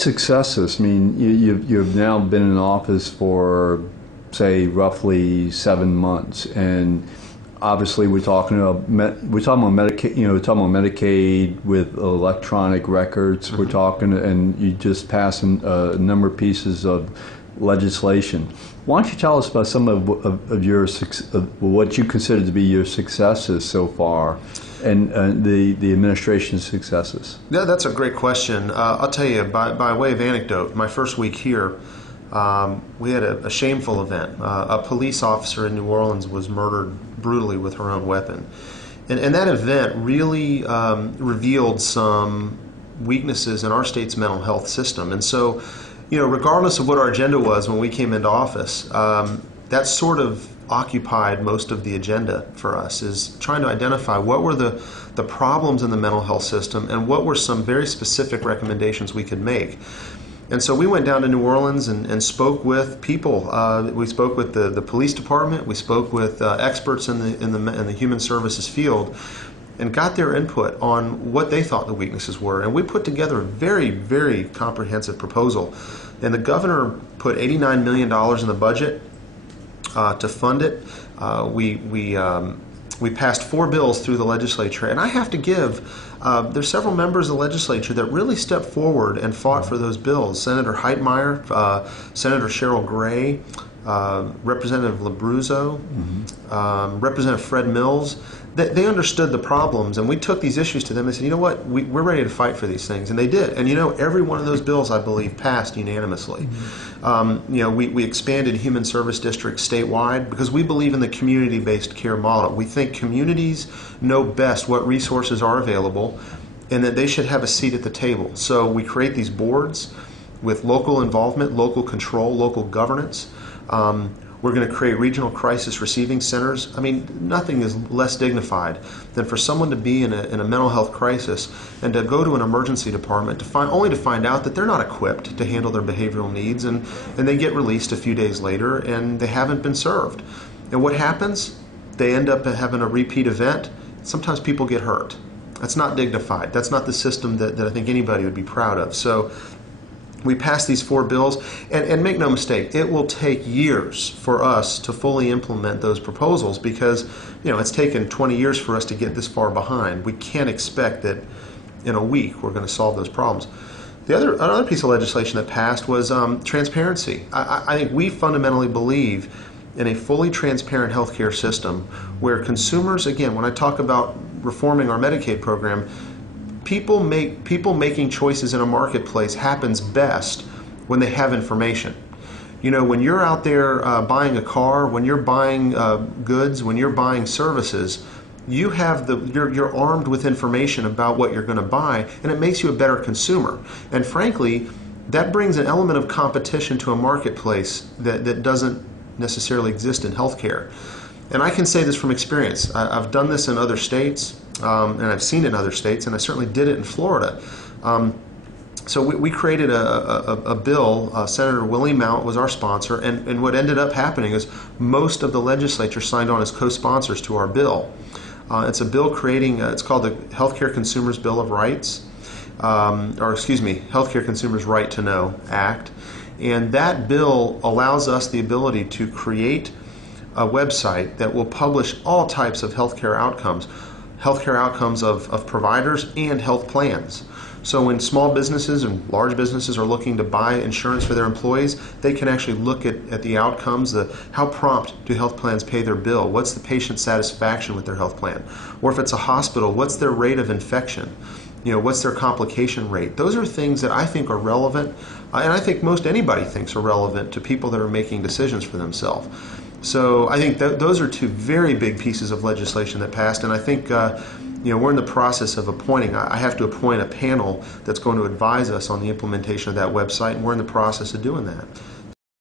Successes. I mean, you've now been in office for, say, roughly 7 months, and obviously we're talking about Medicaid. We're talking about Medicaid with electronic records. We're talking, and you just passed a number of pieces of legislation. Why don't you tell us about some of your of what you consider to be your successes so far, and the administration's successes? Yeah, that's a great question. I'll tell you, by way of anecdote, my first week here, we had a shameful event. A police officer in New Orleans was murdered brutally with her own weapon. And that event really revealed some weaknesses in our state's mental health system. And so, regardless of what our agenda was when we came into office, that sort of occupied most of the agenda for us, is trying to identify what were the problems in the mental health system and what were some very specific recommendations we could make. And so we went down to New Orleans and spoke with people. We spoke with the police department. We spoke with experts in the human services field, and got their input on what they thought the weaknesses were. And we put together a very, very comprehensive proposal. And the governor put $89 million in the budget to fund it. We passed 4 bills through the legislature, and I have to give, there's several members of the legislature that really stepped forward and fought for those bills. Senator Heitmeyer, Senator Cheryl Gray, Representative Labruzo, Representative Fred Mills. They understood the problems, and we took these issues to them and said, you know what, we're ready to fight for these things, and they did. And every one of those bills, I believe, passed unanimously. We expanded human service districts statewide because we believe in the community-based care model. We think communities know best what resources are available and that they should have a seat at the table. So we create these boards with local involvement, local control, local governance. We're going to create regional crisis receiving centers. I mean, nothing is less dignified than for someone to be in a mental health crisis and to go to an emergency department only to find out that they're not equipped to handle their behavioral needs, and they get released a few days later and they haven't been served. And what happens? They end up having a repeat event. Sometimes people get hurt. That's not dignified. That's not the system that I think anybody would be proud of. So we passed these 4 bills, and make no mistake, it will take years for us to fully implement those proposals because, it's taken 20 years for us to get this far behind. We can't expect that in a week we're going to solve those problems. Another piece of legislation that passed was transparency. I think we fundamentally believe in a fully transparent healthcare system where consumers, again, when I talk about reforming our Medicaid program, people making choices in a marketplace happens best when they have information. When you're out there buying a car, when you're buying goods, when you're buying services, you're armed with information about what you're going to buy, and it makes you a better consumer. And frankly, that brings an element of competition to a marketplace that doesn't necessarily exist in healthcare. And I can say this from experience. I've done this in other states. And I've seen it in other states, and I certainly did it in Florida. So we created a bill. Senator Willie Mount was our sponsor, and what ended up happening is most of the legislature signed on as co-sponsors to our bill. It's a bill creating, it's called the Healthcare Consumers Bill of Rights, Healthcare Consumers Right to Know Act. And that bill allows us the ability to create a website that will publish all types of healthcare outcomes of providers and health plans. So when small businesses and large businesses are looking to buy insurance for their employees, they can actually look at the outcomes, how prompt do health plans pay their bill, what's the patient satisfaction with their health plan, or if it's a hospital, what's their rate of infection, what's their complication rate. Those are things that I think are relevant, and I think most anybody thinks are relevant to people that are making decisions for themselves. So I think those are 2 very big pieces of legislation that passed, and I think we're in the process of appointing. I have to appoint a panel that's going to advise us on the implementation of that website, and we're in the process of doing that.